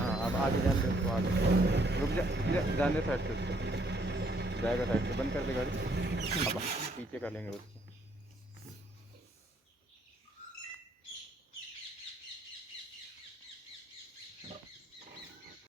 हाँ अब आगे जाने दे उसको, आगे रुक जा, रुक जा, जाने दे साइड से उसको, जाएगा साइड से, बंद कर दे गाड़ी, अब पीछे कर लेंगे उसको।